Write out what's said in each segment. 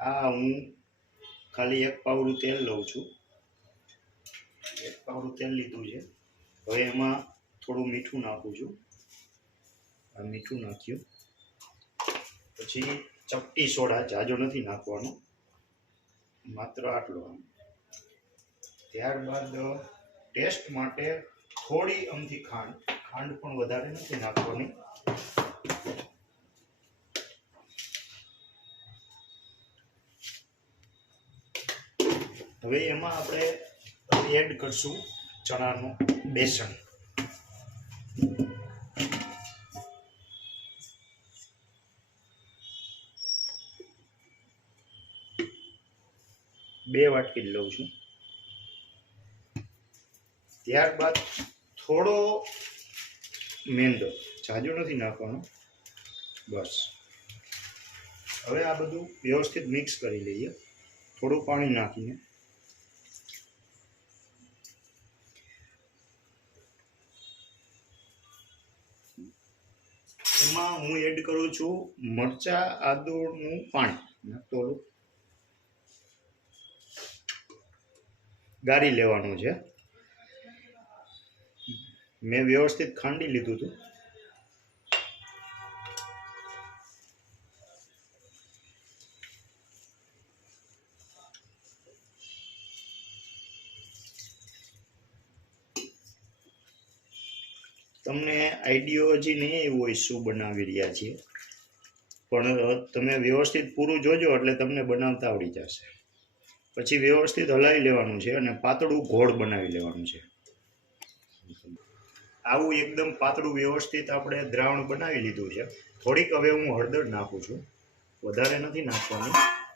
આ હું ખાલી 1 પાવડું તેલ લઉં છું। 1 પાવડું તેલ લીધું છે। હવે એમાં થોડું મીઠું નાખું છું। આ મીઠું નાખ્યું પછી ચપટી સોડા, જાજો નથી નાખવાનો, માત્ર આટલો। ત્યારબાદ ટેસ્ટ માટે થોડી અમથી ખાંડ પણ વધારે નથી નાખવાની। હવે એમાં આપણે એડ કરશું ચણાનું બેસન। બે વાટકી લઉં છું। ત્યારબાદ થોડો મેંદો, જાજો નથી નાખવાનો, બસ। હવે આ બધું વ્યવસ્થિત મિક્સ કરી લઈએ થોડું પાણી નાખીને। એમાં હું એડ કરું છું મરચા આદુનું પાણી, થોડું ગાળી લેવાનું છે। મેં વ્યવસ્થિત ખાંડી લીધું હતું। તમને આઈડિયો હજી નહીં આવ્યો હોય શું બનાવી રહ્યા છીએ, પણ તમે વ્યવસ્થિત પૂરું જોજો એટલે તમને બનાવતા આવડી જશે। પછી વ્યવસ્થિત હલાવી લેવાનું છે અને પાતળું ઘોળ બનાવી લેવાનું છે। આવું એકદમ પાતળું વ્યવસ્થિત આપણે દ્રાવણ બનાવી લીધું છે। થોડીક હવે હું હળદર નાખું છું, વધારે નથી નાખવાની,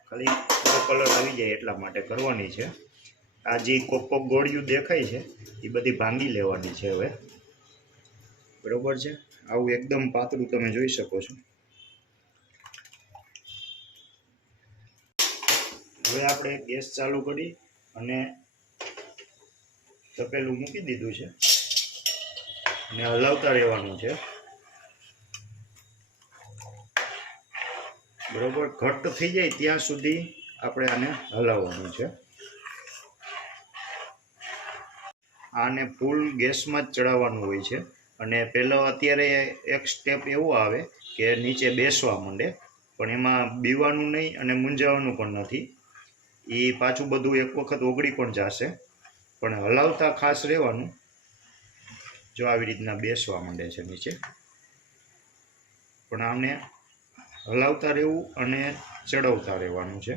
ખાલી કલર આવી જાય એટલા માટે કરવાની છે। આ જે કોક ગોળિયું દેખાય છે એ બધી ભાંગી લેવાની છે હવે, બરોબર છે। આવું એકદમ પાતળું તમે જોઈ શકો છો। હવે આપણે ગેસ ચાલુ કરી અને તપેલું મૂકી દીધું છે અને હલાવતા રહેવાનું છે, બરોબર। ઘટ્ટ થઈ જાય ત્યાં સુધી આપણે આને હલાવવાનું છે। આને ફૂલ ગેસમાં જ ચડાવવાનું હોય છે અને પહેલો અત્યારે એક સ્ટેપ એવો આવે કે નીચે બેસવા માંડે, પણ એમાં બીવાનું નહીં અને મૂંઝાવાનું પણ નથી। એ પાછું બધું એક વખત ઓગળી પણ જશે, પણ હલાવતા ખાસ રહેવાનું। જો આવી રીતના બેસવા માંડે છે નીચે, પણ આને હલાવતા રહેવું અને ચડાવતા રહેવાનું છે।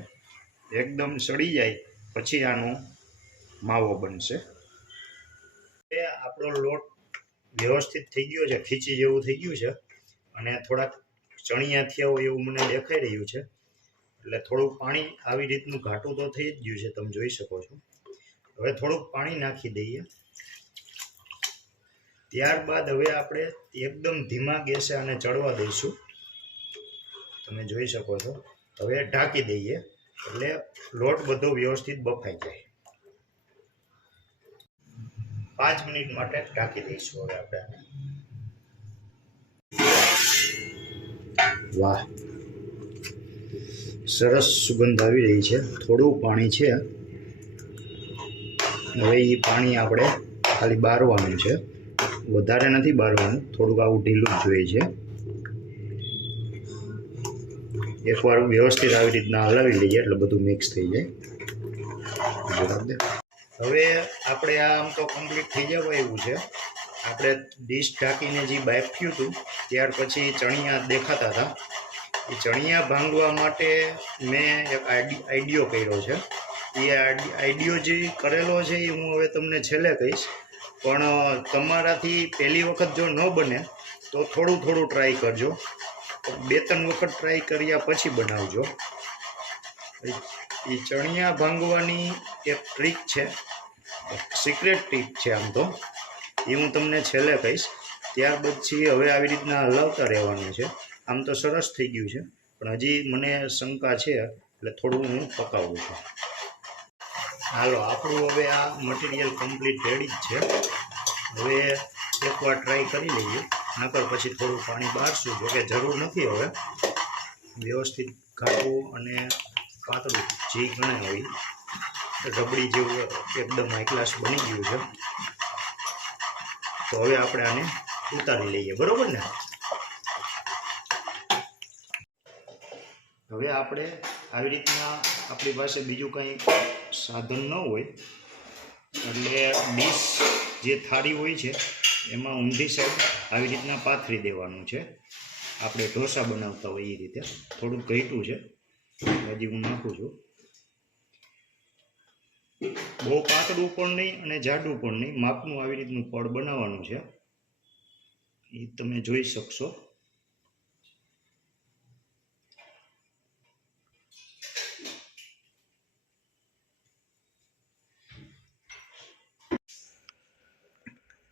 એકદમ સડી જાય પછી આનો માવો બનશે। એ આપણો લોટ વ્યવસ્થિત થઈ ગયો છે, ખીચી જેવું થઈ ગયું છે અને થોડાક ચણિયા થયા હોય એવું મને દેખાઈ રહ્યું છે, એટલે થોડુંક પાણી આવી રીતનું ઘાટું તો થઈ જ ગયું છે, તમે જોઈ શકો છો। હવે થોડુંક પાણી નાખી દઈએ। ત્યારબાદ હવે આપણે એકદમ ધીમા ગેસે આને ચડવા દઈશું, તમે જોઈ શકો છો। હવે ઢાંકી દઈએ એટલે લોટ બધો વ્યવસ્થિત બફાઈ જાય। 5 મિનિટ માટે ઢાંકી દઈશું હવે આપણે આને। વાહ, સરસ સુગંધ આવી રહી છે। થોડું પાણી છે, હવે એ પાણી આપણે ખાલી બારવાનું છે, વધારે નથી બારવાનું, થોડુંક આવું ઢીલું જ જોઈએ છે। એકવાર વ્યવસ્થિત આવી રીતના હલાવી લઈએ એટલે બધું મિક્સ થઈ જાય, બરાબર। હવે આપણે આમ તો કમ્પ્લીટ થઈ જવા એવું છે। આપણે ડીશ ઢાંકીને જે બાફ્યું હતું ત્યાર પછી ચણિયા દેખાતા હતા, એ ચણિયા ભાંગવા માટે મેં એક આઈડિયો કર્યો છે। એ આઈડિયો જે કરેલો છે એ હું હવે તમને છેલ્લે કહીશ, પણ તમારાથી પહેલી વખત જો ન બને તો થોડું થોડું ટ્રાય કરજો, 2-3 વખત ટ્રાય કર્યા પછી બનાવજો। એ ચણિયા ભાંગવાની એક ટ્રીક છે, સિક્રેટ ટ્રીક છે આમ તો, એ હું તમને છેલ્લે કહીશ। ત્યાર પછી હવે આવી રીતના હલાવતા રહેવાનું છે। આમ તો સરસ થઈ ગયું છે, પણ હજી મને શંકા છે એટલે થોડું હું પકાવું છું। હાલો, આપણું હવે આ મટીરિયલ કમ્પ્લીટ રેડી જ છે। હવે એકવાર ટ્રાય કરી લઈએ, નકર પછી થોડું પાણી બારશું, જોકે જરૂર નથી। હવે વ્યવસ્થિત ઘાટું અને પાતળું જે ગણાય હોય રબડી જેવું એકદમ હાઈ ક્લાસ બની ગયું છે. તો હવે આપણે આને ઉતારી લઈએ, બરોબર ને. હવે આપણે આવી રીતના આપણી પાસે બીજું કંઈ સાધન ન હોય એટલે ડીશ જે થાળી હોય છે એમાં ઊંધી સાઈડ આવી રીતના પાથરી દેવાનું છે. આપણે ઢોસા બનાવતા હોય એ રીતે. થોડું ઘટ્યું છે, હજી હું નાખું છું. બહુ પાતળું પણ નહીં અને જાડું પણ નહીં, માપનું આવી રીતનું પડ બનાવવાનું છે. એ તમે જોઈ શકશો.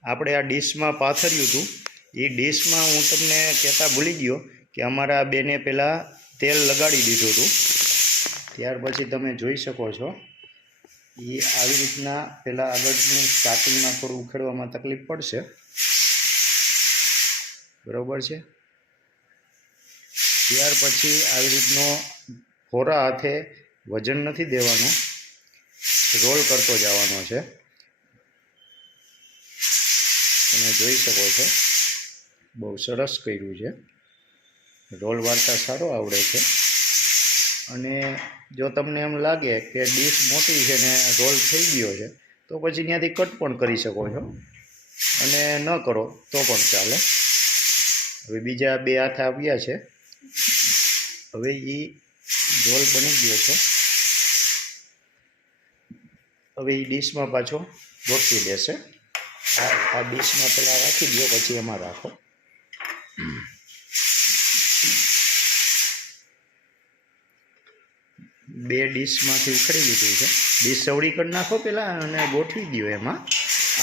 આપણે આ ડીશમાં પાથર્યું હતું. એ ડીશમાં હું તમને કહેતા ભૂલી ગયો કે અમારા બેને પહેલાં તેલ લગાડી દીધું હતું. ત્યાર પછી તમે જોઈ શકો છો એ આવી રીતના પહેલાં આગળનું સ્ટાર્ટિંગમાં થોડું ઉખેડવામાં તકલીફ પડશે, બરાબર છે. ત્યાર પછી આવી રીતનો ફોરા હાથે વજન નથી દેવાનું, રોલ કરતો જવાનો છે. તમે જોઈ શકો છો બહુ સરસ કર્યું છે. રોલ વાળતા સારો આવડે છે. અને જો તમને એમ લાગે કે ડીશ મોટી છે ને રોલ થઈ ગયો છે તો પછી ત્યાંથી કટ પણ કરી શકો છો, અને ન કરો તો પણ ચાલે. હવે બીજા 2 હાથ આવ્યા છે. હવે એ રોલ બની ગયો છે. હવે એ ડીશમાં પાછો ગોઠવી દેશે. આ ડીશમાં પહેલાં રાખી દો, પછી એમાં રાખો. બે ડીશમાંથી ઉખડી લીધું છે. ડીશ સવડી કરી નાખો પહેલાં અને ગોઠવી દો એમાં.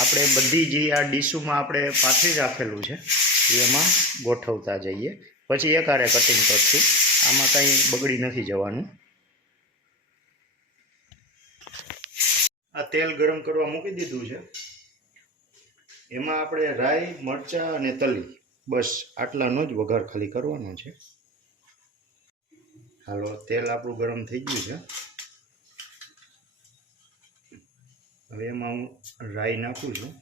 આપણે બધી જે આ ડીશોમાં આપણે પાથરી રાખેલું છે એમાં ગોઠવતા જઈએ, પછી એકારે કટિંગ કરશું. આમાં કંઈ બગડી નથી જવાનું. આ તેલ ગરમ કરવા મૂકી દીધું છે. એમાં આપણે રાઈ, મરચાં અને તલી, બસ આટલાનો જ વઘાર ખાલી કરવાનો છે. હાલો, તેલ આપણું ગરમ થઈ ગયું છે. હવે એમાં હું રાઈ નાખું છું.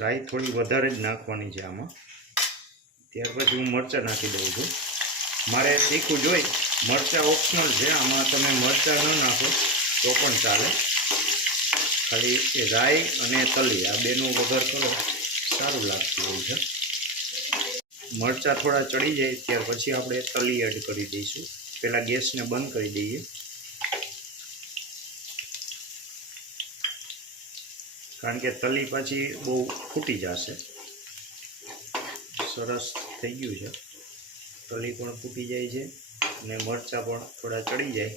રાઈ થોડી વધારે જ નાખવાની છે આમાં. ત્યાર પછી હું મરચાં નાખી દઉં છું. મારે તીખું જોઈ, મરચાં ઓપ્શનલ છે, આમાં તમે મરચાં ન નાખો તો પણ ચાલે. ખાલી રાઈ અને તલી આ બેનો વઘાર કરો, સારું લાગતું હોય છે. મરચાં થોડા ચડી જાય ત્યાર પછી આપણે તલી એડ કરી દઈશું. પહેલાં ગેસને બંધ કરી દઈએ, કારણ કે તલી પાછી બહુ ફૂટી જશે. સરસ થઈ ગયું છે. તલી પણ ફૂટી જાય છે અને મરચાં પણ થોડા ચડી જાય.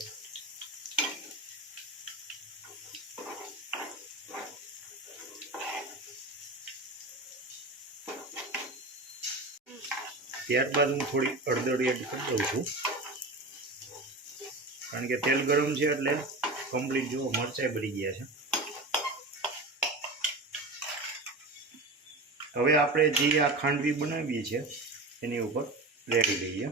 ત્યારબાદ હું થોડી હળદર એડ કરી દઉં છું, કારણ કે તેલ ગરમ છે એટલે કમ્પ્લીટ જુઓ મરચાં બળી ગયા છે. હવે આપણે જે આ ખાંડવી બનાવીએ છીએ એની ઉપર રેડી દઈએ.